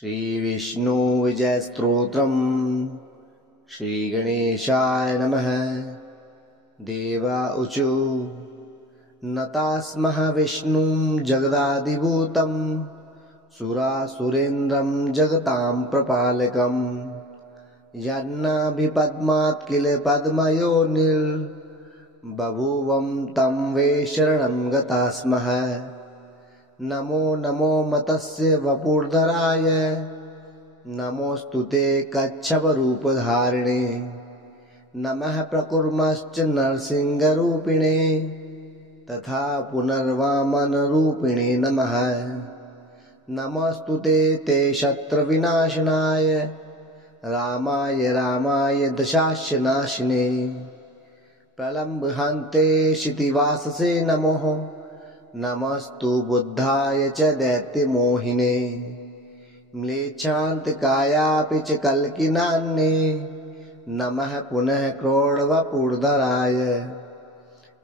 श्रीविष्णु विजय स्तोत्रम्। श्रीगणेशाय नमः। देवा ऊचु नतास्मः विष्णुं जगदादिभूतं सुरासुरेन्द्रं जगतां प्रपालकम् यन्नाभिपद्मात् किल पद्मयोनिर्बभूवं तं वै शरणं गतास्मः। नमो नमो मत्स्य वपुर्धराय नमोऽस्तु ते कच्छपरूपधारिणे। नमः प्रकुर्मश्च नरसिंहरूपिणे तथा पुनर्वामनरूपिणे नमः। नमोऽस्तु ते शत्रुविनाशनाय रामाय दशास्यनाशिने। प्रलम्बहन्ते क्षितिवाससे नमः। नमस्तु बुद्धाय च दैत्यमोहिने। म्लेच्छान्तकायापि च कल्किनान्ने नमः पुनः क्रोडवपुर्धराय।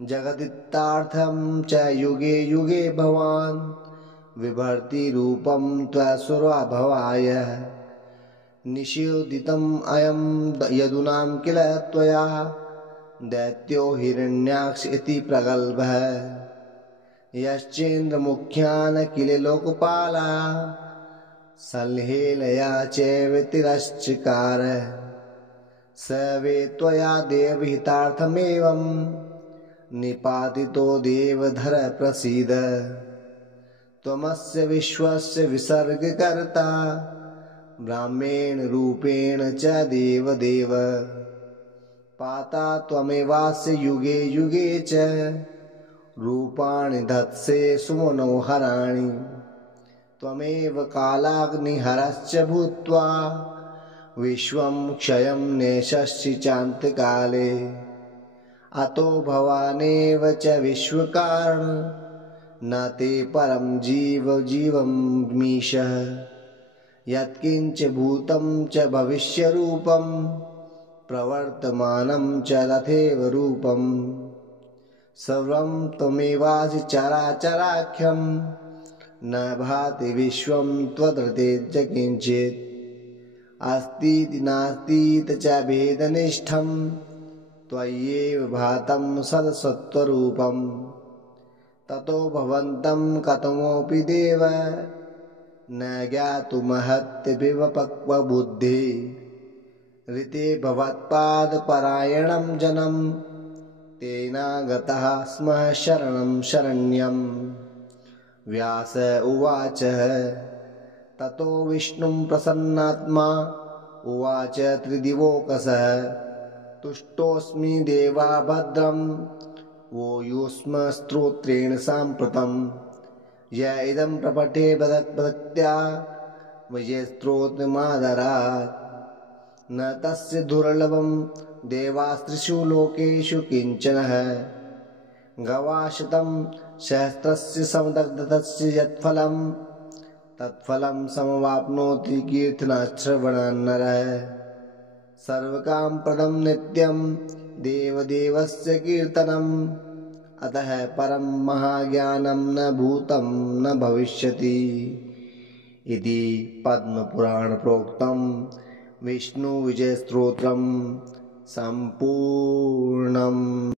जगदित्तार्थं च युगे युगे भवान् बिभर्ति रूपं त्वसुरभवाय। निषेधितम् अयं यदूनां किल त्वया दैत्यो हिरण्याक्ष इति प्रगल्भः। यश्चेन्द्रमुख्यान् किल लोकपाला संहेलया चैव तिरश्चकार। स वै त्वया देवहितार्थमेवं निपातितो देवधर प्रसीद। त्वमस्य विश्वस्य विसर्गकर्ता ब्राह्मेण रूपेण च देवदेव। पाता त्वमेवास्य युगे युगे च रूपाणि धत्से सुमनोहराणि। त्वमेव कालाग्निहरश्च भूत्वा विश्वं क्षयं नेष्यसि चान्तकाले। अतो भवानेव च विश्वकारण न ते परं जीवमीशः। यत्किञ्च भूतं च भविष्यरूपं प्रवर्तमानं च तथैव रूपम्। सर्वं त्वमेवासि चराचराख्यं न भाति विश्वं त्वदृतेऽद्य किञ्चित्। अस्तीति नास्तीति च भेदनिष्ठं त्वय्येव भातं सदसत्त्वरूपं। ततो भवन्तं कथमोऽपि देव न ज्ञातुमहत्यभिवपक्वबुद्धिः। ऋते भवत्पादपरायणं जनं तेनागतः स्मः शरणं शरण्यम्। व्यास उवाच ततो विष्णुं प्रसन्नात्मा उवाच त्रिदिवोकसः। तुष्टोऽस्मि देवा भद्रं वो योऽस्म स्तोत्रेण साम्प्रतं। य इदं प्रपठे भक्त्या विजयस्तोत्रमादरात् न तस्य दुर्लभं देवास्त्रिषु लोकेषु किञ्चनः। गवाशतं सहस्रस्य समदग्धस्य यत्फलं तत्फलं समवाप्नोति कीर्तनश्रवणान्नरः। सर्वकामप्रदं नित्यं देवदेवस्य कीर्तनम् अतः परं महाज्ञानं न भूतं न भविष्यति। इति पद्मपुराणप्रोक्तं विष्णुविजयस्तोत्रम् सम्पूर्णम्।